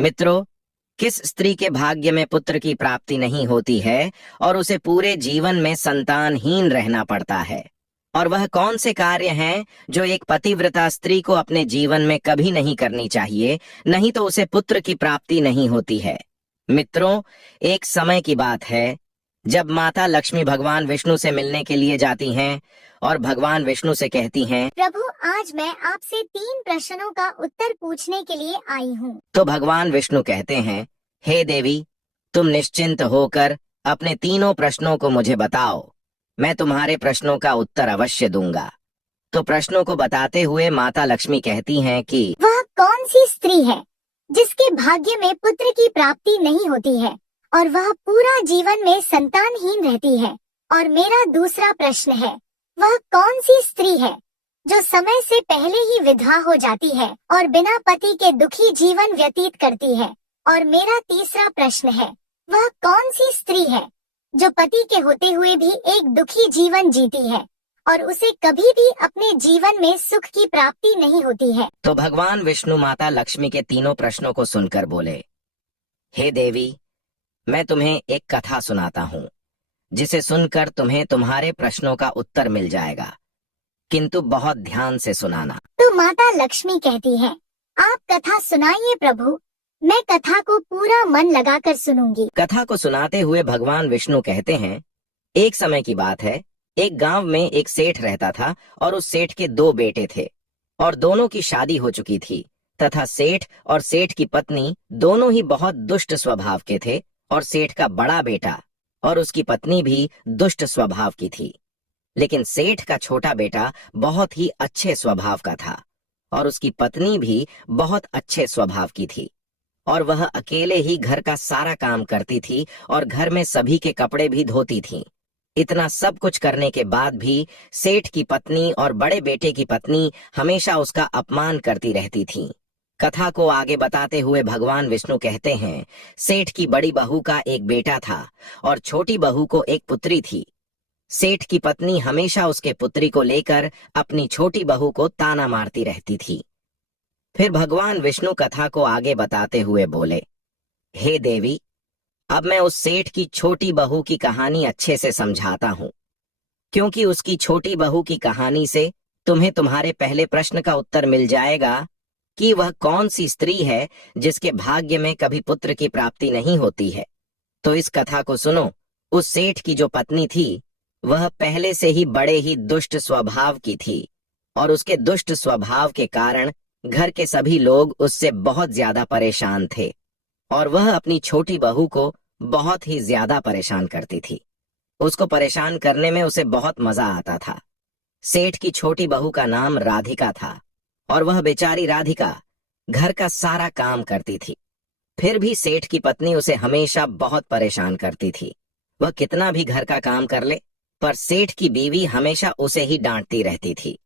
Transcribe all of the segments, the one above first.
मित्रों, किस स्त्री के भाग्य में पुत्र की प्राप्ति नहीं होती है और उसे पूरे जीवन में संतानहीन रहना पड़ता है? और वह कौन से कार्य हैं जो एक पतिव्रता स्त्री को अपने जीवन में कभी नहीं करनी चाहिए, नहीं तो उसे पुत्र की प्राप्ति नहीं होती है? मित्रों, एक समय की बात है जब माता लक्ष्मी भगवान विष्णु से मिलने के लिए जाती हैं और भगवान विष्णु से कहती हैं, प्रभु, आज मैं आपसे 3 प्रश्नों का उत्तर पूछने के लिए आई हूँ। तो भगवान विष्णु कहते हैं, हे देवी, तुम निश्चिंत होकर अपने तीनों प्रश्नों को मुझे बताओ, मैं तुम्हारे प्रश्नों का उत्तर अवश्य दूंगा। तो प्रश्नों को बताते हुए माता लक्ष्मी कहती हैं कि वह कौन सी स्त्री है जिसके भाग्य में पुत्र की प्राप्ति नहीं होती है और वह पूरा जीवन में संतानहीन रहती है। और मेरा दूसरा प्रश्न है, वह कौन सी स्त्री है जो समय से पहले ही विधवा हो जाती है और बिना पति के दुखी जीवन व्यतीत करती है। और मेरा तीसरा प्रश्न है, वह कौन सी स्त्री है जो पति के होते हुए भी एक दुखी जीवन जीती है और उसे कभी भी अपने जीवन में सुख की प्राप्ति नहीं होती है। तो भगवान विष्णु माता लक्ष्मी के तीनों प्रश्नों को सुनकर बोले, हे देवी, मैं तुम्हें एक कथा सुनाता हूँ जिसे सुनकर तुम्हें तुम्हारे प्रश्नों का उत्तर मिल जाएगा, किंतु बहुत ध्यान से सुनाना। तो माता लक्ष्मी कहती है, आप कथा सुनाइए प्रभु, मैं कथा को पूरा मन लगाकर सुनूंगी। कथा को सुनाते हुए भगवान विष्णु कहते हैं, एक समय की बात है, एक गांव में एक सेठ रहता था और उस सेठ के 2 बेटे थे और दोनों की शादी हो चुकी थी तथा सेठ और सेठ की पत्नी दोनों ही बहुत दुष्ट स्वभाव के थे और सेठ का बड़ा बेटा और उसकी पत्नी भी दुष्ट स्वभाव की थी। लेकिन सेठ का छोटा बेटा बहुत ही अच्छे स्वभाव का था और उसकी पत्नी भी बहुत अच्छे स्वभाव की थी और वह अकेले ही घर का सारा काम करती थी और घर में सभी के कपड़े भी धोती थी। इतना सब कुछ करने के बाद भी सेठ की पत्नी और बड़े बेटे की पत्नी हमेशा उसका अपमान करती रहती थीं। कथा को आगे बताते हुए भगवान विष्णु कहते हैं, सेठ की बड़ी बहू का एक बेटा था और छोटी बहू को एक पुत्री थी। सेठ की पत्नी हमेशा उसके पुत्री को लेकर अपनी छोटी बहू को ताना मारती रहती थी। फिर भगवान विष्णु कथा को आगे बताते हुए बोले, हे देवी, अब मैं उस सेठ की छोटी बहू की कहानी अच्छे से समझाता हूँ, क्योंकि उसकी छोटी बहू की कहानी से तुम्हें तुम्हारे पहले प्रश्न का उत्तर मिल जाएगा कि वह कौन सी स्त्री है जिसके भाग्य में कभी पुत्र की प्राप्ति नहीं होती है। तो इस कथा को सुनो। उस सेठ की जो पत्नी थी, वह पहले से ही बड़े ही दुष्ट स्वभाव की थी और उसके दुष्ट स्वभाव के कारण घर के सभी लोग उससे बहुत ज्यादा परेशान थे और वह अपनी छोटी बहू को बहुत ही ज्यादा परेशान करती थी। उसको परेशान करने में उसे बहुत मजा आता था। सेठ की छोटी बहू का नाम राधिका था और वह बेचारी राधिका घर का सारा काम करती थी। फिर भी सेठ की पत्नी उसे हमेशा बहुत परेशान करती थी। वह कितना भी घर का काम कर ले, पर सेठ की बीवी हमेशा उसे ही डांटती रहती थी।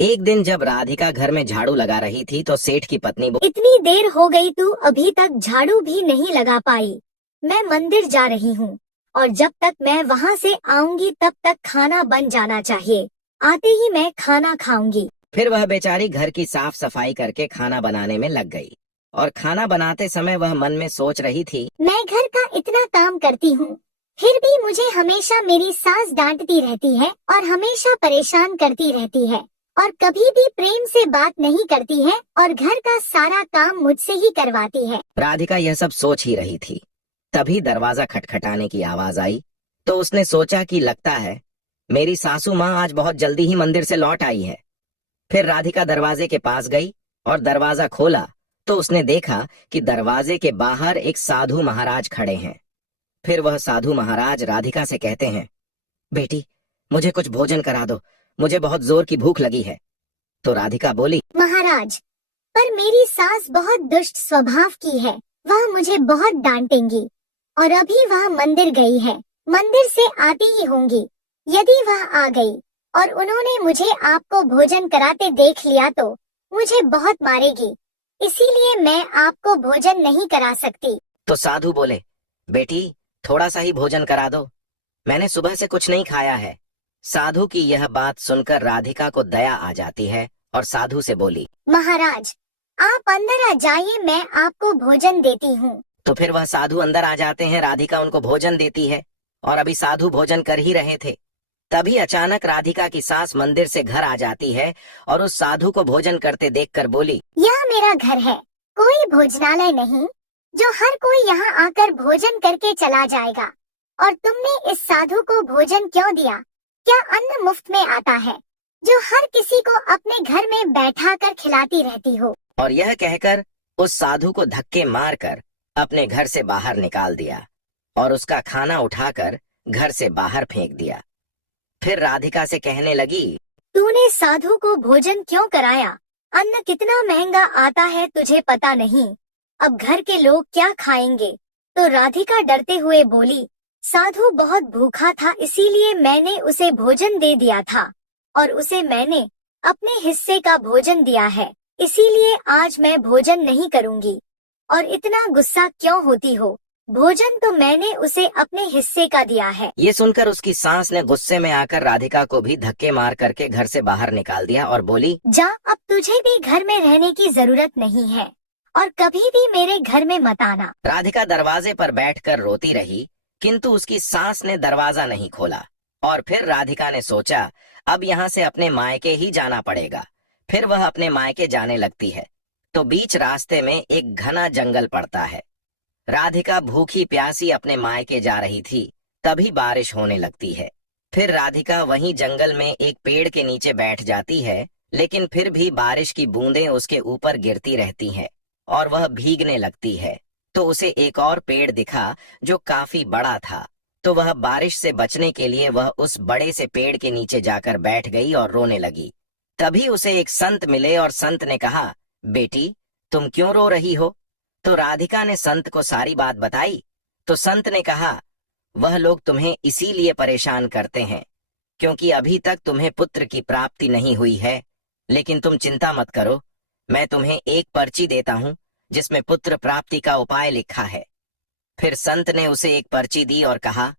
एक दिन जब राधिका घर में झाड़ू लगा रही थी तो सेठ की पत्नी इतनी देर हो गई, तू अभी तक झाड़ू भी नहीं लगा पाई। मैं मंदिर जा रही हूँ और जब तक मैं वहाँ से आऊंगी तब तक खाना बन जाना चाहिए। आते ही मैं खाना खाऊंगी। फिर वह बेचारी घर की साफ सफाई करके खाना बनाने में लग गई और खाना बनाते समय वह मन में सोच रही थी, मैं घर का इतना काम करती हूँ, फिर भी मुझे हमेशा मेरी सास डांटती रहती है और हमेशा परेशान करती रहती है और कभी भी प्रेम से बात नहीं करती है और घर का सारा काम मुझसे ही करवाती है। राधिका यह सब सोच ही रही थी। तभी दरवाजा खटखटाने की आवाज आई तो उसने सोचा कि लगता है मेरी सासू माँ आज बहुत जल्दी ही मंदिर से लौट आई है। फिर राधिका दरवाजे के पास गई और दरवाजा खोला तो उसने देखा कि दरवाजे के बाहर एक साधु महाराज खड़े हैं। फिर वह साधु महाराज राधिका से कहते हैं, बेटी, मुझे कुछ भोजन करा दो, मुझे बहुत जोर की भूख लगी है। तो राधिका बोली, महाराज, पर मेरी सास बहुत दुष्ट स्वभाव की है, वह मुझे बहुत डांटेंगी और अभी वह मंदिर गई है, मंदिर से आती ही होंगी। यदि वह आ गई और उन्होंने मुझे आपको भोजन कराते देख लिया तो मुझे बहुत मारेगी, इसीलिए मैं आपको भोजन नहीं करा सकती। तो साधु बोले, बेटी, थोड़ा सा ही भोजन करा दो, मैंने सुबह से कुछ नहीं खाया है। साधु की यह बात सुनकर राधिका को दया आ जाती है और साधु से बोली, महाराज, आप अंदर आ जाइए, मैं आपको भोजन देती हूँ। तो फिर वह साधु अंदर आ जाते हैं। राधिका उनको भोजन देती है और अभी साधु भोजन कर ही रहे थे, तभी अचानक राधिका की सास मंदिर से घर आ जाती है और उस साधु को भोजन करते देखकर बोली, यह मेरा घर है, कोई भोजनालय नहीं जो हर कोई यहाँ आकर भोजन करके चला जाएगा। और तुमने इस साधु को भोजन क्यों दिया? क्या अन्न मुफ्त में आता है जो हर किसी को अपने घर में बैठा कर खिलाती रहती हो? और यह कहकर उस साधु को धक्के मारकर अपने घर से बाहर निकाल दिया और उसका खाना उठाकर घर से बाहर फेंक दिया। फिर राधिका से कहने लगी, तूने साधु को भोजन क्यों कराया? अन्न कितना महंगा आता है तुझे पता नहीं। अब घर के लोग क्या खाएंगे? तो राधिका डरते हुए बोली, साधु बहुत भूखा था, इसीलिए मैंने उसे भोजन दे दिया था और उसे मैंने अपने हिस्से का भोजन दिया है, इसीलिए आज मैं भोजन नहीं करूंगी। और इतना गुस्सा क्यों होती हो? भोजन तो मैंने उसे अपने हिस्से का दिया है। ये सुनकर उसकी सास ने गुस्से में आकर राधिका को भी धक्के मार करके घर से बाहर निकाल दिया और बोली, जा, अब तुझे भी घर में रहने की जरूरत नहीं है और कभी भी मेरे घर में मत आना। राधिका दरवाजे पर बैठकर रोती रही, किंतु उसकी सास ने दरवाजा नहीं खोला। और फिर राधिका ने सोचा, अब यहाँ से अपने मायके ही जाना पड़ेगा। फिर वह अपने मायके जाने लगती है तो बीच रास्ते में एक घना जंगल पड़ता है। राधिका भूखी प्यासी अपने मायके जा रही थी, तभी बारिश होने लगती है। फिर राधिका वहीं जंगल में एक पेड़ के नीचे बैठ जाती है, लेकिन फिर भी बारिश की बूंदें उसके ऊपर गिरती रहती हैं और वह भीगने लगती है। तो उसे एक और पेड़ दिखा जो काफी बड़ा था, तो वह बारिश से बचने के लिए वह उस बड़े से पेड़ के नीचे जाकर बैठ गई और रोने लगी। तभी उसे एक संत मिले और संत ने कहा, बेटी तुम क्यों रो रही हो? तो राधिका ने संत को सारी बात बताई। तो संत ने कहा, वह लोग तुम्हें इसीलिए परेशान करते हैं क्योंकि अभी तक तुम्हें पुत्र की प्राप्ति नहीं हुई है। लेकिन तुम चिंता मत करो, मैं तुम्हें एक पर्ची देता हूँ जिसमें पुत्र प्राप्ति का उपाय लिखा है। फिर संत ने उसे एक पर्ची दी और कहा,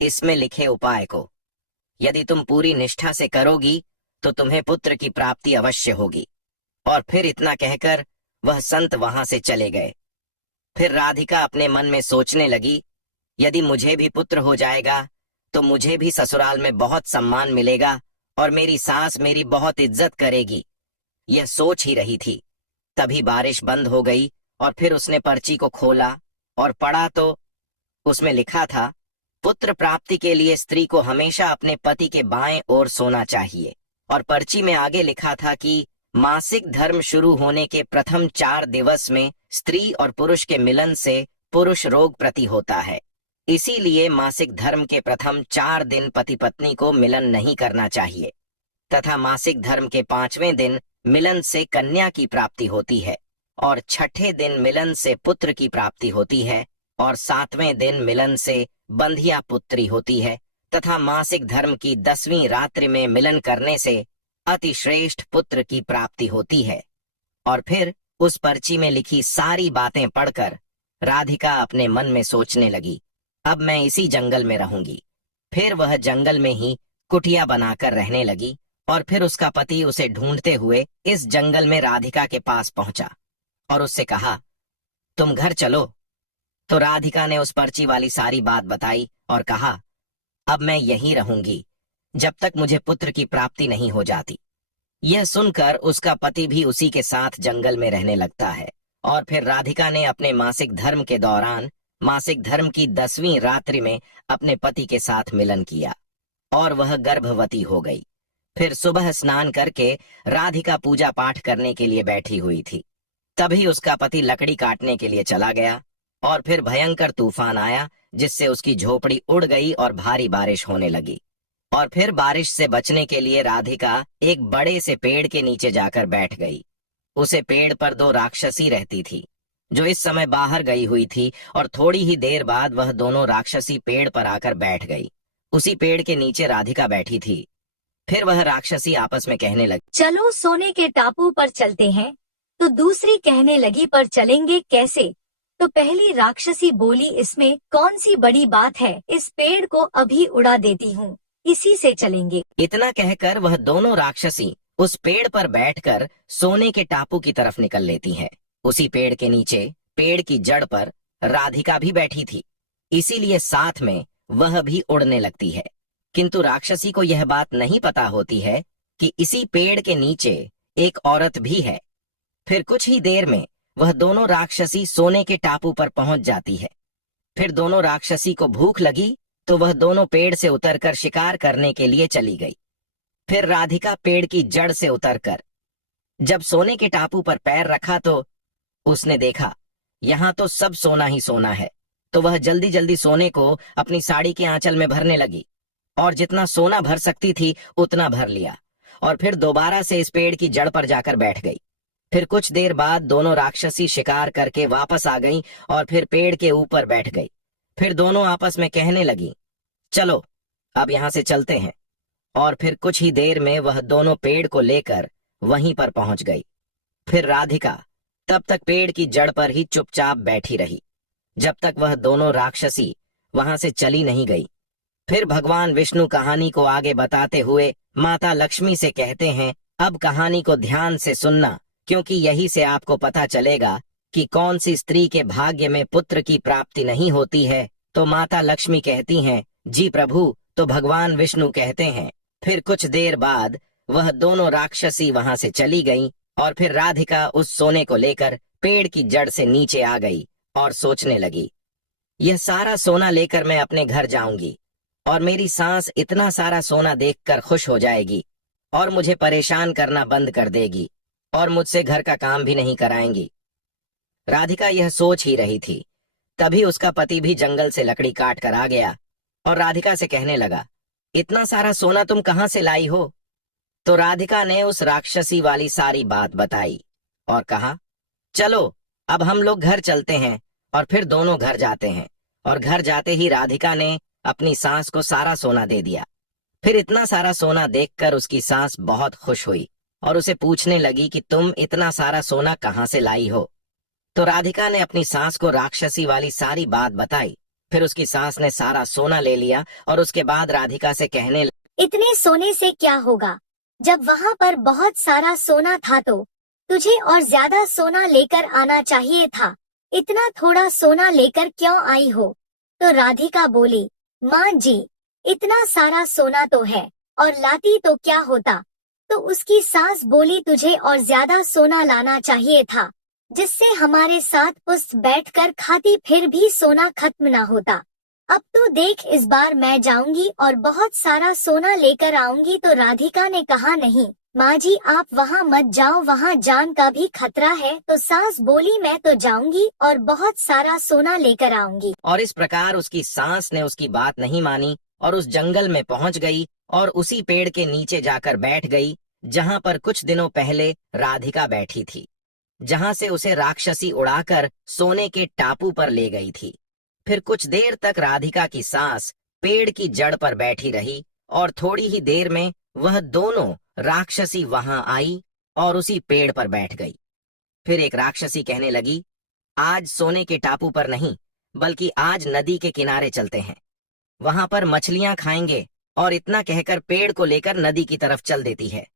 इसमें लिखे उपाय को यदि तुम पूरी निष्ठा से करोगी तो तुम्हें पुत्र की प्राप्ति अवश्य होगी। और फिर इतना कहकर वह संत वहां से चले गए। फिर राधिका अपने मन में सोचने लगी, यदि मुझे भी पुत्र हो जाएगा तो मुझे भी ससुराल में बहुत सम्मान मिलेगा और मेरी सास मेरी बहुत इज्जत करेगी। यह सोच ही रही थी, तभी बारिश बंद हो गई और फिर उसने पर्ची को खोला और पढ़ा तो उसमें लिखा था, पुत्र प्राप्ति के लिए स्त्री को हमेशा अपने पति के बाएं ओर सोना चाहिए। और पर्ची में आगे लिखा था कि मासिक धर्म शुरू होने के प्रथम 4 दिवस में स्त्री और पुरुष के मिलन से पुरुष रोग प्रति होता है, इसीलिए मासिक धर्म के प्रथम 4 दिन पति पत्नी को मिलन नहीं करना चाहिए तथा मासिक धर्म के 5वें दिन मिलन से कन्या की प्राप्ति होती है और 6ठे दिन मिलन से पुत्र की प्राप्ति होती है और 7वें दिन मिलन से बंधिया पुत्री होती है तथा मासिक धर्म की 10वीं रात्रि में मिलन करने से अतिश्रेष्ठ पुत्र की प्राप्ति होती है। और फिर उस पर्ची में लिखी सारी बातें पढ़कर राधिका अपने मन में सोचने लगी, अब मैं इसी जंगल में रहूंगी। फिर वह जंगल में ही कुटिया बनाकर रहने लगी और फिर उसका पति उसे ढूंढते हुए इस जंगल में राधिका के पास पहुंचा और उससे कहा, तुम घर चलो। तो राधिका ने उस पर्ची वाली सारी बात बताई और कहा, अब मैं यहीं रहूंगी जब तक मुझे पुत्र की प्राप्ति नहीं हो जाती। यह सुनकर उसका पति भी उसी के साथ जंगल में रहने लगता है। और फिर राधिका ने अपने मासिक धर्म के दौरान मासिक धर्म की 10वीं रात्रि में अपने पति के साथ मिलन किया और वह गर्भवती हो गई। फिर सुबह स्नान करके राधिका पूजा पाठ करने के लिए बैठी हुई थी, तभी उसका पति लकड़ी काटने के लिए चला गया और फिर भयंकर तूफान आया जिससे उसकी झोपड़ी उड़ गई और भारी बारिश होने लगी। और फिर बारिश से बचने के लिए राधिका एक बड़े से पेड़ के नीचे जाकर बैठ गई। उसे पेड़ पर 2 राक्षसी रहती थी जो इस समय बाहर गई हुई थी और थोड़ी ही देर बाद वह दोनों राक्षसी पेड़ पर आकर बैठ गई। उसी पेड़ के नीचे राधिका बैठी थी। फिर वह राक्षसी आपस में कहने लगी, चलो सोने के टापू पर चलते हैं। तो दूसरी कहने लगी, पर चलेंगे कैसे? तो पहली राक्षसी बोली, इसमें कौन सी बड़ी बात है, इस पेड़ को अभी उड़ा देती हूँ, इसी से चलेंगे। इतना कहकर वह दोनों राक्षसी उस पेड़ पर बैठकर सोने के टापू की तरफ निकल लेती हैं। उसी पेड़ के नीचे पेड़ की जड़ पर राधिका भी बैठी थी, इसीलिए साथ में वह भी उड़ने लगती है। किंतु राक्षसी को यह बात नहीं पता होती है कि इसी पेड़ के नीचे एक औरत भी है। फिर कुछ ही देर में वह दोनों राक्षसी सोने के टापू पर पहुंच जाती है। फिर दोनों राक्षसी को भूख लगी तो वह दोनों पेड़ से उतरकर शिकार करने के लिए चली गई। फिर राधिका पेड़ की जड़ से उतरकर जब सोने के टापू पर पैर रखा तो उसने देखा यहाँ तो सब सोना ही सोना है। तो वह जल्दी जल्दी सोने को अपनी साड़ी के आंचल में भरने लगी और जितना सोना भर सकती थी उतना भर लिया और फिर दोबारा से इस पेड़ की जड़ पर जाकर बैठ गई। फिर कुछ देर बाद दोनों राक्षसी शिकार करके वापस आ गईं और फिर पेड़ के ऊपर बैठ गई। फिर दोनों आपस में कहने लगी, चलो अब यहां से चलते हैं। और फिर कुछ ही देर में वह दोनों पेड़ को लेकर वहीं पर पहुंच गई। फिर राधिका तब तक पेड़ की जड़ पर ही चुपचाप बैठी रही जब तक वह दोनों राक्षसी वहां से चली नहीं गई। फिर भगवान विष्णु कहानी को आगे बताते हुए माता लक्ष्मी से कहते हैं, अब कहानी को ध्यान से सुनना, क्योंकि यही से आपको पता चलेगा कि कौन सी स्त्री के भाग्य में पुत्र की प्राप्ति नहीं होती है। तो माता लक्ष्मी कहती हैं, जी प्रभु। तो भगवान विष्णु कहते हैं, फिर कुछ देर बाद वह दोनों राक्षसी वहां से चली गईं और फिर राधिका उस सोने को लेकर पेड़ की जड़ से नीचे आ गई और सोचने लगी, यह सारा सोना लेकर मैं अपने घर जाऊंगी और मेरी सांस इतना सारा सोना देखकर खुश हो जाएगी और मुझे परेशान करना बंद कर देगी और मुझसे घर का काम भी नहीं कराएंगी। राधिका यह सोच ही रही थी, तभी उसका पति भी जंगल से लकड़ी काट कर आ गया और राधिका से कहने लगा, इतना सारा सोना तुम कहां से लाई हो? तो राधिका ने उस राक्षसी वाली सारी बात बताई और कहा, चलो अब हम लोग घर चलते हैं। और फिर दोनों घर जाते हैं और घर जाते ही राधिका ने अपनी सास को सारा सोना दे दिया। फिर इतना सारा सोना देखकर उसकी सास बहुत खुश हुई और उसे पूछने लगी कि तुम इतना सारा सोना कहां से लाई हो? तो राधिका ने अपनी सास को राक्षसी वाली सारी बात बताई। फिर उसकी सास ने सारा सोना ले लिया और उसके बाद राधिका से कहने लगी, इतने सोने से क्या होगा? जब वहाँ पर बहुत सारा सोना था तो तुझे और ज्यादा सोना लेकर आना चाहिए था। इतना थोड़ा सोना लेकर क्यों आई हो? तो राधिका बोली, माँ जी, इतना सारा सोना तो है और लाती तो क्या होता? तो उसकी सास बोली, तुझे और ज्यादा सोना लाना चाहिए था, जिससे हमारे साथ पुष्ट बैठकर खाती फिर भी सोना खत्म ना होता। अब तो देख, इस बार मैं जाऊंगी और बहुत सारा सोना लेकर आऊंगी। तो राधिका ने कहा, नहीं माँ जी, आप वहाँ मत जाओ, वहाँ जान का भी खतरा है। तो सास बोली, मैं तो जाऊंगी और बहुत सारा सोना लेकर आऊंगी। और इस प्रकार उसकी सास ने उसकी बात नहीं मानी और उस जंगल में पहुंच गई और उसी पेड़ के नीचे जाकर बैठ गई जहां पर कुछ दिनों पहले राधिका बैठी थी, जहां से उसे राक्षसी उड़ाकर सोने के टापू पर ले गई थी। फिर कुछ देर तक राधिका की सास पेड़ की जड़ पर बैठी रही और थोड़ी ही देर में वह दोनों राक्षसी वहां आई और उसी पेड़ पर बैठ गई। फिर एक राक्षसी कहने लगी, आज सोने के टापू पर नहीं बल्कि आज नदी के किनारे चलते हैं, वहां पर मछलियां खाएंगे। और इतना कहकर पेड़ को लेकर नदी की तरफ चल देती है।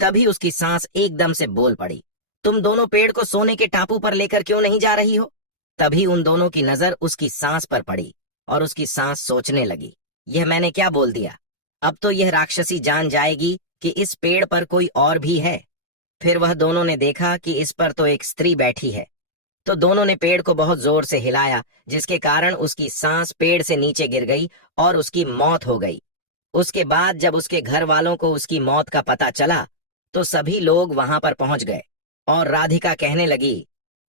तभी उसकी सास एकदम से बोल पड़ी, तुम दोनों पेड़ को सोने के टापू पर लेकर क्यों नहीं जा रही हो? तभी उन दोनों की नजर उसकी सास पर पड़ी और उसकी सास सोचने लगी, यह मैंने क्या बोल दिया? अब तो यह राक्षसी जान जाएगी कि इस पेड़ पर कोई और भी है। फिर वह दोनों ने देखा कि इस पर तो एक स्त्री बैठी है। तो दोनों ने पेड़ को बहुत जोर से हिलाया, जिसके कारण उसकी सांस पेड़ से नीचे गिर गई और उसकी मौत हो गई। उसके बाद जब उसके घर वालों को उसकी मौत का पता चला तो सभी लोग वहां पर पहुंच गए और राधिका कहने लगी,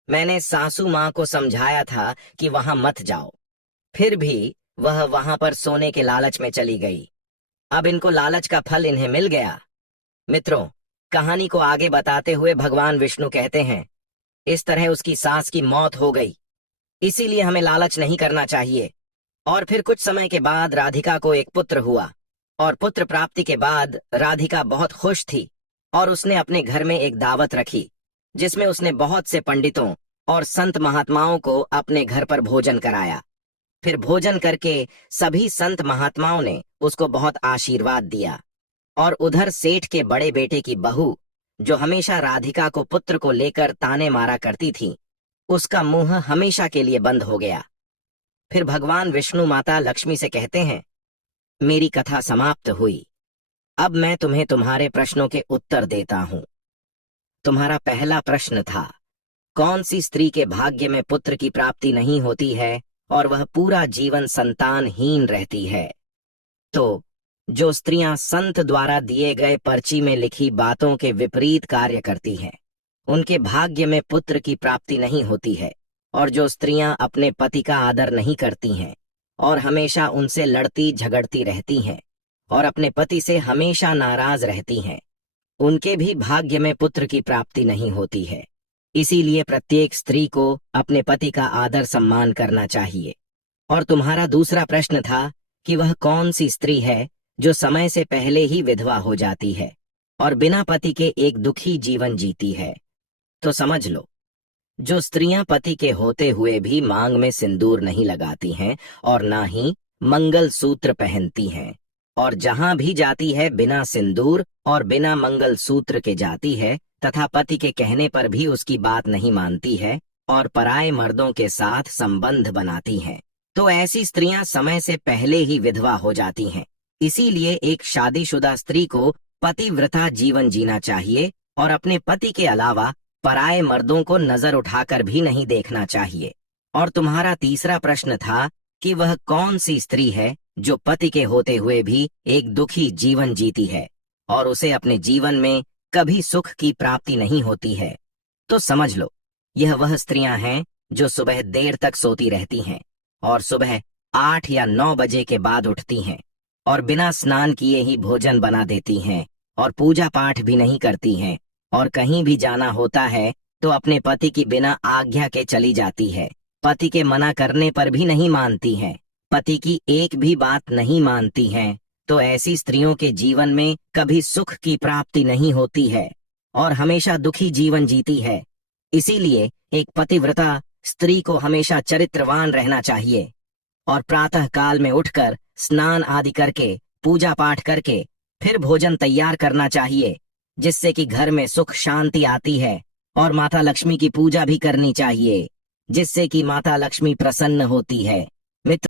मैंने सासू माँ को समझाया था कि वहां मत जाओ, फिर भी वह वहां पर सोने के लालच में चली गई। अब इनको लालच का फल इन्हें मिल गया। मित्रों, कहानी को आगे बताते हुए भगवान विष्णु कहते हैं, इस तरह उसकी सास की मौत हो गई, इसीलिए हमें लालच नहीं करना चाहिए। और फिर कुछ समय के बाद राधिका को एक पुत्र हुआ और पुत्र प्राप्ति के बाद राधिका बहुत खुश थी और उसने अपने घर में एक दावत रखी जिसमें उसने बहुत से पंडितों और संत महात्माओं को अपने घर पर भोजन कराया। फिर भोजन करके सभी संत महात्माओं ने उसको बहुत आशीर्वाद दिया और उधर सेठ के बड़े बेटे की बहू, जो हमेशा राधिका को पुत्र को लेकर ताने मारा करती थी, उसका मुंह हमेशा के लिए बंद हो गया। फिर भगवान विष्णु माता लक्ष्मी से कहते हैं, मेरी कथा समाप्त हुई। अब मैं तुम्हें तुम्हारे प्रश्नों के उत्तर देता हूं। तुम्हारा पहला प्रश्न था, कौन सी स्त्री के भाग्य में पुत्र की प्राप्ति नहीं होती है और वह पूरा जीवन संतानहीन रहती है? तो जो स्त्रियां संत द्वारा दिए गए पर्ची में लिखी बातों के विपरीत कार्य करती हैं, उनके भाग्य में पुत्र की प्राप्ति नहीं होती है। और जो स्त्रियां अपने पति का आदर नहीं करती हैं और हमेशा उनसे लड़ती झगड़ती रहती हैं और अपने पति से हमेशा नाराज रहती हैं, उनके भी भाग्य में पुत्र की प्राप्ति नहीं होती है। इसीलिए प्रत्येक स्त्री को अपने पति का आदर सम्मान करना चाहिए। और तुम्हारा दूसरा प्रश्न था कि वह कौन सी स्त्री है जो समय से पहले ही विधवा हो जाती है और बिना पति के एक दुखी जीवन जीती है। तो समझ लो, जो स्त्रियां पति के होते हुए भी मांग में सिंदूर नहीं लगाती हैं और ना ही मंगल सूत्र पहनती हैं, और जहां भी जाती है बिना सिंदूर और बिना मंगल सूत्र के जाती है तथा पति के कहने पर भी उसकी बात नहीं मानती है और पराये मर्दों के साथ संबंध बनाती हैं, तो ऐसी स्त्रियां समय से पहले ही विधवा हो जाती हैं। इसीलिए एक शादीशुदा स्त्री को पतिव्रता जीवन जीना चाहिए और अपने पति के अलावा पराये मर्दों को नजर उठाकर भी नहीं देखना चाहिए। और तुम्हारा तीसरा प्रश्न था कि वह कौन सी स्त्री है जो पति के होते हुए भी एक दुखी जीवन जीती है और उसे अपने जीवन में कभी सुख की प्राप्ति नहीं होती है। तो समझ लो, यह वह स्त्रियां हैं जो सुबह देर तक सोती रहती हैं और सुबह 8 या 9 बजे के बाद उठती हैं और बिना स्नान किए ही भोजन बना देती हैं और पूजा पाठ भी नहीं करती हैं, और कहीं भी जाना होता है तो अपने पति की बिना आज्ञा के चली जाती है, पति के मना करने पर भी नहीं मानती हैं, पति की एक भी बात नहीं मानती हैं। तो ऐसी स्त्रियों के जीवन में कभी सुख की प्राप्ति नहीं होती है और हमेशा दुखी जीवन जीती है। इसीलिए एक पतिव्रता स्त्री को हमेशा चरित्रवान रहना चाहिए और प्रातः काल में उठकर स्नान आदि करके पूजा पाठ करके फिर भोजन तैयार करना चाहिए, जिससे कि घर में सुख शांति आती है। और माता लक्ष्मी की पूजा भी करनी चाहिए, जिससे कि माता लक्ष्मी प्रसन्न होती है। मित्र